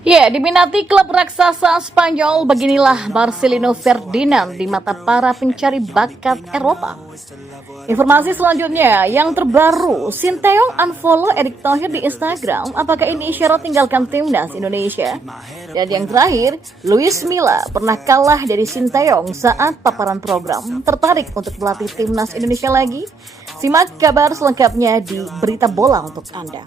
Ya, diminati klub raksasa Spanyol, beginilah Marcelino Ferdinand di mata para pencari bakat Eropa. Informasi selanjutnya, yang terbaru, Sinteyong unfollow Erick Thohir di Instagram. Apakah ini isyarat tinggalkan timnas Indonesia? Dan yang terakhir, Luis Milla pernah kalah dari Sinteyong saat paparan program. Tertarik untuk pelatih timnas Indonesia lagi? Simak kabar selengkapnya di Berita Bola untuk Anda.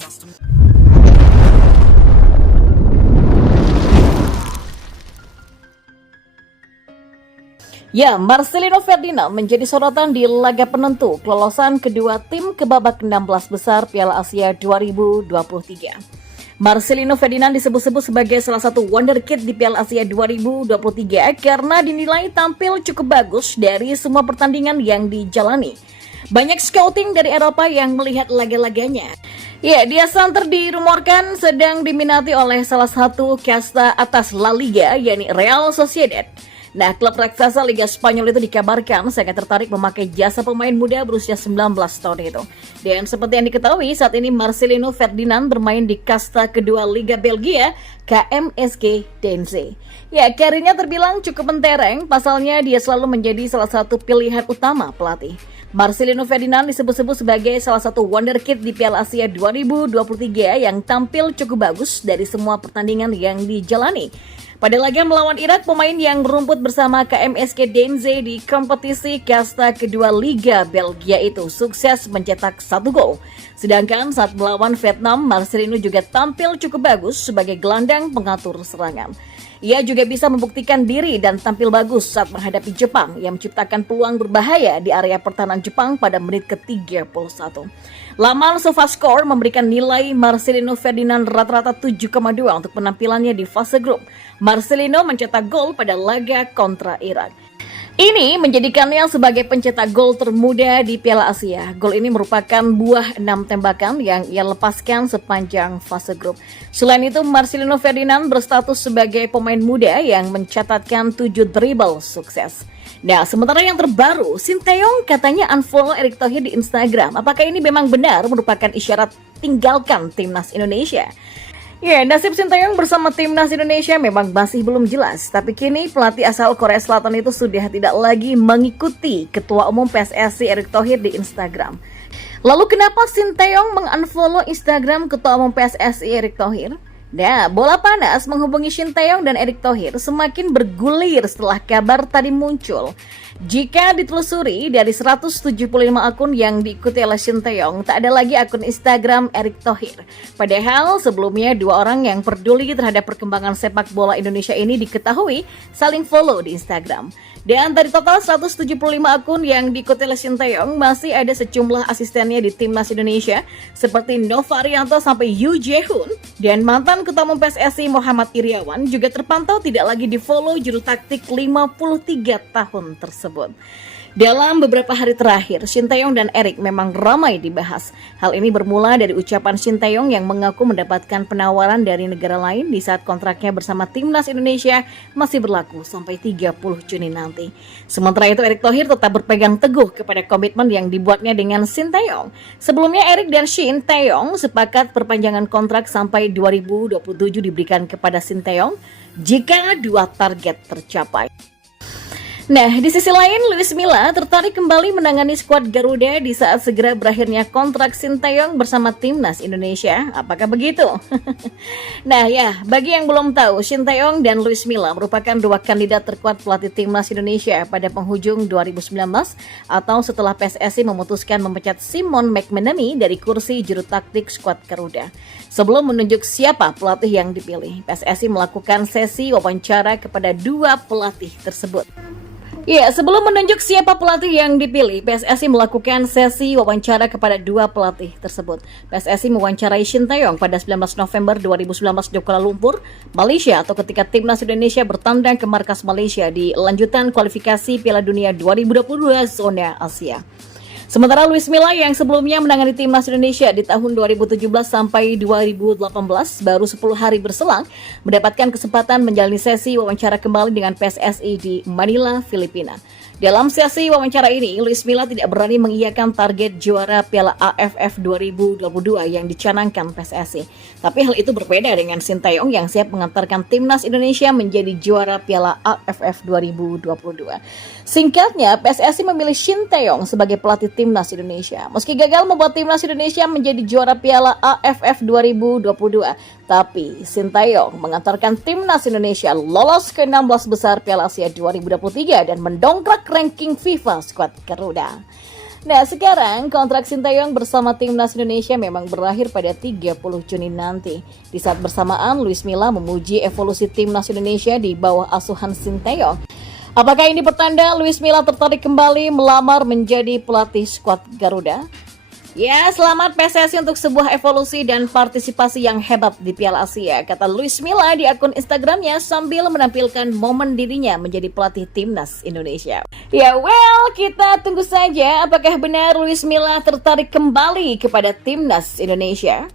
Ya, Marcelino Ferdinand menjadi sorotan di laga penentu kelolosan kedua tim ke babak 16 besar Piala Asia 2023. Marcelino Ferdinand disebut-sebut sebagai salah satu wonderkid di Piala Asia 2023 karena dinilai tampil cukup bagus dari semua pertandingan yang dijalani. Banyak scouting dari Eropa yang melihat laga-laganya. Ya, dia santer dirumorkan sedang diminati oleh salah satu kasta atas La Liga, yakni Real Sociedad. Nah, klub raksasa Liga Spanyol itu dikabarkan sangat tertarik memakai jasa pemain muda berusia 19 tahun itu. Dan seperti yang diketahui, saat ini Marcelino Ferdinand bermain di kasta kedua Liga Belgia, KMSK Deinze. Ya, karirnya terbilang cukup mentereng, pasalnya dia selalu menjadi salah satu pilihan utama pelatih. Marcelino Ferdinand disebut-sebut sebagai salah satu wonderkid di Piala Asia 2023 yang tampil cukup bagus dari semua pertandingan yang dijalani. Pada laga melawan Irak, pemain yang berumput bersama KMSK Deinze di kompetisi kasta kedua Liga Belgia itu sukses mencetak 1 gol. Sedangkan saat melawan Vietnam, Marcelino juga tampil cukup bagus sebagai gelandang pengatur serangan. Ia juga bisa membuktikan diri dan tampil bagus saat menghadapi Jepang yang menciptakan peluang berbahaya di area pertahanan Jepang pada menit ke-31. Laman SofaScore memberikan nilai Marcelino Ferdinand rata-rata 7,2 untuk penampilannya di fase grup. Marcelino mencetak gol pada laga kontra Irak. Ini menjadikannya sebagai pencetak gol termuda di Piala Asia. Gol ini merupakan buah 6 tembakan yang ia lepaskan sepanjang fase grup. Selain itu, Marcelino Ferdinand berstatus sebagai pemain muda yang mencatatkan 7 dribble sukses. Nah, sementara yang terbaru, Sinteyong katanya unfollow Erick Thohir di Instagram. Apakah ini memang benar merupakan isyarat tinggalkan timnas Indonesia? Ya, nasib Sinteyong bersama timnas Indonesia memang masih belum jelas. Tapi kini pelatih asal Korea Selatan itu sudah tidak lagi mengikuti Ketua Umum PSSI Erick Thohir di Instagram. Lalu kenapa Sinteyong mengunfollow Instagram Ketua Umum PSSI Erick Thohir? Nah, bola panas menghubungi Sinteyong dan Erick Thohir semakin bergulir setelah kabar tadi muncul. Jika ditelusuri, dari 175 akun yang diikuti oleh Sinteyong, tak ada lagi akun Instagram Erick Thohir. Padahal sebelumnya 2 orang yang peduli terhadap perkembangan sepak bola Indonesia ini diketahui saling follow di Instagram. Dan dari total 175 akun yang diikuti oleh Sinteyong, masih ada sejumlah asistennya di timnas Indonesia seperti Nova Arianto sampai Yu Jae-hoon, dan mantan Ketua Umum PSSI Muhammad Iriawan juga terpantau tidak lagi di-follow juru taktik 53 tahun tersebut. Dalam beberapa hari terakhir, Sinteyong dan Erick memang ramai dibahas. Hal ini bermula dari ucapan Sinteyong yang mengaku mendapatkan penawaran dari negara lain di saat kontraknya bersama timnas Indonesia masih berlaku sampai 30 Juni nanti. Sementara itu, Erick Thohir tetap berpegang teguh kepada komitmen yang dibuatnya dengan Sinteyong. Sebelumnya, Erick dan Sinteyong sepakat perpanjangan kontrak sampai 2027 diberikan kepada Sinteyong jika 2 target tercapai. Nah, di sisi lain, Luis Milla tertarik kembali menangani skuad Garuda di saat segera berakhirnya kontrak Sinteyong bersama timnas Indonesia. Apakah begitu? Nah ya, bagi yang belum tahu, Sinteyong dan Luis Milla merupakan 2 kandidat terkuat pelatih timnas Indonesia pada penghujung 2019 atau setelah PSSI memutuskan memecat Simon McManamy dari kursi juru taktik skuad Garuda. Sebelum menunjuk siapa pelatih yang dipilih, PSSI melakukan sesi wawancara kepada 2 pelatih tersebut. Ya, sebelum menunjuk siapa pelatih yang dipilih, PSSI melakukan sesi wawancara kepada 2 pelatih tersebut. PSSI mewawancarai Sinteyong pada 19 November 2019 di Kuala Lumpur, Malaysia, atau ketika timnas Indonesia bertandang ke markas Malaysia di lanjutan kualifikasi Piala Dunia 2022 zona Asia. Sementara Luis Milla yang sebelumnya menangani timnas Indonesia di tahun 2017 sampai 2018 baru 10 hari berselang mendapatkan kesempatan menjalani sesi wawancara kembali dengan PSSI di Manila, Filipina. Dalam sesi wawancara ini, Luis Milla tidak berani mengiyakan target juara Piala AFF 2022 yang dicanangkan PSSI. Tapi hal itu berbeda dengan Sintayong yang siap mengantarkan timnas Indonesia menjadi juara Piala AFF 2022. Singkatnya, PSSI memilih Sintayong sebagai pelatih timnas Indonesia. Meski gagal membuat timnas Indonesia menjadi juara Piala AFF 2022, tapi Sintayong mengantarkan timnas Indonesia lolos ke 16 besar Piala Asia 2023 dan mendongkrak ranking FIFA skuad Garuda. Nah, sekarang kontrak Sintayong bersama timnas Indonesia memang berakhir pada 30 Juni nanti. Di saat bersamaan, Luis Milla memuji evolusi timnas Indonesia di bawah asuhan Sintayong. Apakah ini pertanda Luis Milla tertarik kembali melamar menjadi pelatih skuad Garuda? Ya, selamat PSSI untuk sebuah evolusi dan partisipasi yang hebat di Piala Asia, kata Luis Milla di akun Instagramnya sambil menampilkan momen dirinya menjadi pelatih timnas Indonesia. Ya, kita tunggu saja apakah benar Luis Milla tertarik kembali kepada timnas Indonesia.